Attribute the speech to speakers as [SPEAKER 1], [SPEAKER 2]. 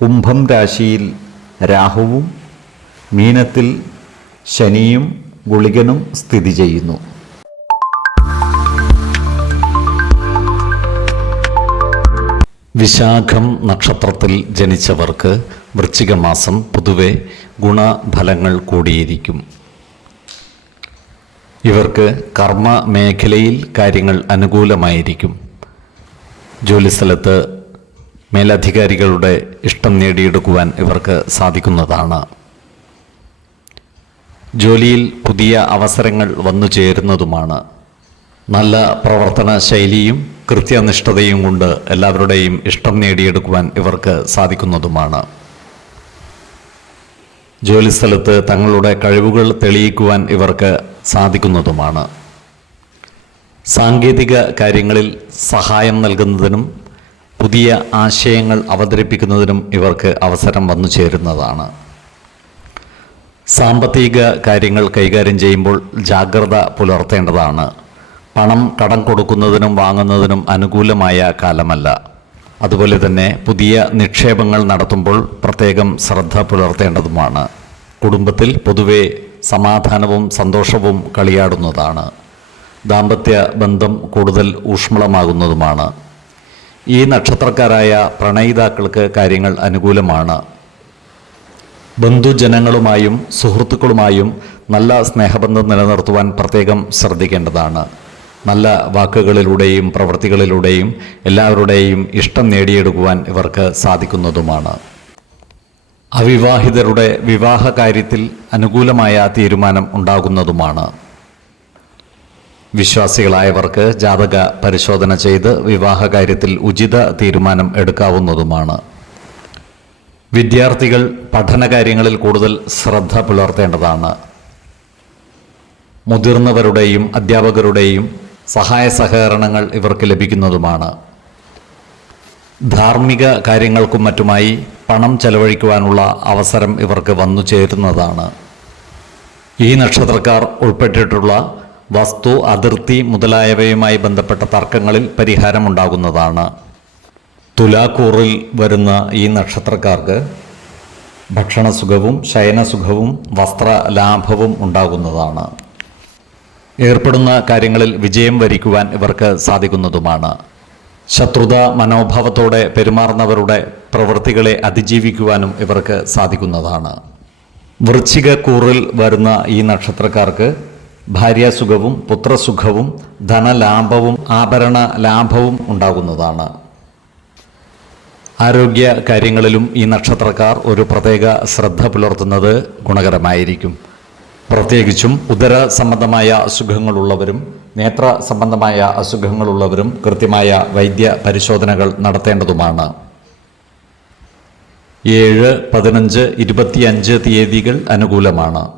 [SPEAKER 1] കുംഭം രാശിയിൽ രാഹുവും മീനത്തിൽ ശനിയും ഗുളികനും സ്ഥിതി ചെയ്യുന്നു. വിശാഖം നക്ഷത്രത്തിൽ ജനിച്ചവർക്ക് വൃശ്ചിക മാസം പൊതുവെ ഗുണഫലങ്ങൾ കൂടിയിരിക്കും. ഇവർക്ക് കർമ്മ മേഖലയിൽ കാര്യങ്ങൾ അനുകൂലമായിരിക്കും. ജോലിസ്ഥലത്ത് മേലധികാരികളുടെ ഇഷ്ടം നേടിയെടുക്കുവാൻ ഇവർക്ക് സാധിക്കുന്നതാണ്. ജോലിയിൽ പുതിയ അവസരങ്ങൾ വന്നു ചേരുന്നതുമാണ്. നല്ല പ്രവർത്തന ശൈലിയും കൃത്യനിഷ്ഠതയും കൊണ്ട് എല്ലാവരുടെയും ഇഷ്ടം നേടിയെടുക്കുവാൻ ഇവർക്ക് സാധിക്കുന്നതുമാണ്. ജോലിസ്ഥലത്ത് തങ്ങളുടെ കഴിവുകൾ തെളിയിക്കുവാൻ ഇവർക്ക് സാധിക്കുന്നതുമാണ്. സാങ്കേതിക കാര്യങ്ങളിൽ സഹായം നൽകുന്നതിനും പുതിയ ആശയങ്ങൾ അവതരിപ്പിക്കുന്നതിനും ഇവർക്ക് അവസരം വന്നു ചേരുന്നതാണ്. സാമ്പത്തിക കാര്യങ്ങൾ കൈകാര്യം ചെയ്യുമ്പോൾ ജാഗ്രത പുലർത്തേണ്ടതാണ്. പണം കടം കൊടുക്കുന്നതിനും വാങ്ങുന്നതിനും അനുകൂലമായ കാലമല്ല. അതുപോലെ തന്നെ പുതിയ നിക്ഷേപങ്ങൾ നടത്തുമ്പോൾ പ്രത്യേകം ശ്രദ്ധ പുലർത്തേണ്ടതുമാണ്. കുടുംബത്തിൽ പൊതുവെ സമാധാനവും സന്തോഷവും കളിയാടുന്നതാണ്. ദാമ്പത്യ ബന്ധം കൂടുതൽ ഊഷ്മളമാകുന്നതുമാണ്. ഈ നക്ഷത്രക്കാരായ പ്രണയിതാക്കൾക്ക് കാര്യങ്ങൾ അനുകൂലമാണ്. ബന്ധുജനങ്ങളുമായും സുഹൃത്തുക്കളുമായും നല്ല സ്നേഹബന്ധം നിലനിർത്തുവാൻ പ്രത്യേകം ശ്രദ്ധിക്കേണ്ടതാണ്. നല്ല വാക്കുകളിലൂടെയും പ്രവൃത്തികളിലൂടെയും എല്ലാവരുടെയും ഇഷ്ടം നേടിയെടുക്കുവാൻ ഇവർക്ക് സാധിക്കുന്നതുമാണ്. അവിവാഹിതരുടെ വിവാഹ കാര്യത്തിൽ അനുകൂലമായ തീരുമാനം ഉണ്ടാകുന്നതുമാണ്. വിശ്വാസികളായവർക്ക് ജാതക പരിശോധന ചെയ്ത് വിവാഹ കാര്യത്തിൽ ഉചിത തീരുമാനം എടുക്കാവുന്നതുമാണ്. വിദ്യാർത്ഥികൾ പഠനകാര്യങ്ങളിൽ കൂടുതൽ ശ്രദ്ധ പുലർത്തേണ്ടതാണ്. മുതിർന്നവരുടെയും അധ്യാപകരുടെയും സഹായ സഹകരണങ്ങൾ ഇവർക്ക് ലഭിക്കുന്നതുമാണ്. ധാർമ്മിക കാര്യങ്ങൾക്കും മറ്റുമായി പണം ചെലവഴിക്കുവാനുള്ള അവസരം ഇവർക്ക് വന്നു ചേരുന്നതാണ്. ഈ നക്ഷത്രക്കാർ ഉൾപ്പെട്ടിട്ടുള്ള വസ്തു അതിർത്തി മുതലായവയുമായി ബന്ധപ്പെട്ട തർക്കങ്ങളിൽ പരിഹാരമുണ്ടാകുന്നതാണ്. തുലാക്കൂറിൽ വരുന്ന ഈ നക്ഷത്രക്കാർക്ക് ഭക്ഷണസുഖവും ശയനസുഖവും വസ്ത്രലാഭവും ഉണ്ടാകുന്നതാണ്. ഏർപ്പെടുന്ന കാര്യങ്ങളിൽ വിജയം വരിക്കുവാൻ ഇവർക്ക് സാധിക്കുന്നതുമാണ്. ശത്രുത മനോഭാവത്തോടെ പെരുമാറുന്നവരുടെ പ്രവൃത്തികളെ അതിജീവിക്കുവാനും ഇവർക്ക് സാധിക്കുന്നതാണ്. വൃശ്ചിക കൂറിൽ വരുന്ന ഈ നക്ഷത്രക്കാർക്ക് ഭാര്യാസുഖവും പുത്രസുഖവും ധനലാഭവും ആഭരണ ലാഭവും ഉണ്ടാകുന്നതാണ്. ആരോഗ്യ കാര്യങ്ങളിലും ഈ നക്ഷത്രക്കാർ ഒരു പ്രത്യേക ശ്രദ്ധ പുലർത്തുന്നത് ഗുണകരമായിരിക്കും. പ്രത്യേകിച്ചും ഉദര സംബന്ധമായ അസുഖങ്ങളുള്ളവരും നേത്ര സംബന്ധമായ അസുഖങ്ങളുള്ളവരും കൃത്യമായ വൈദ്യ പരിശോധനകൾ നടത്തേണ്ടതുമാണ്. ഏഴ് പതിനഞ്ച് ഇരുപത്തിയഞ്ച് തീയതികൾ അനുകൂലമാണ്.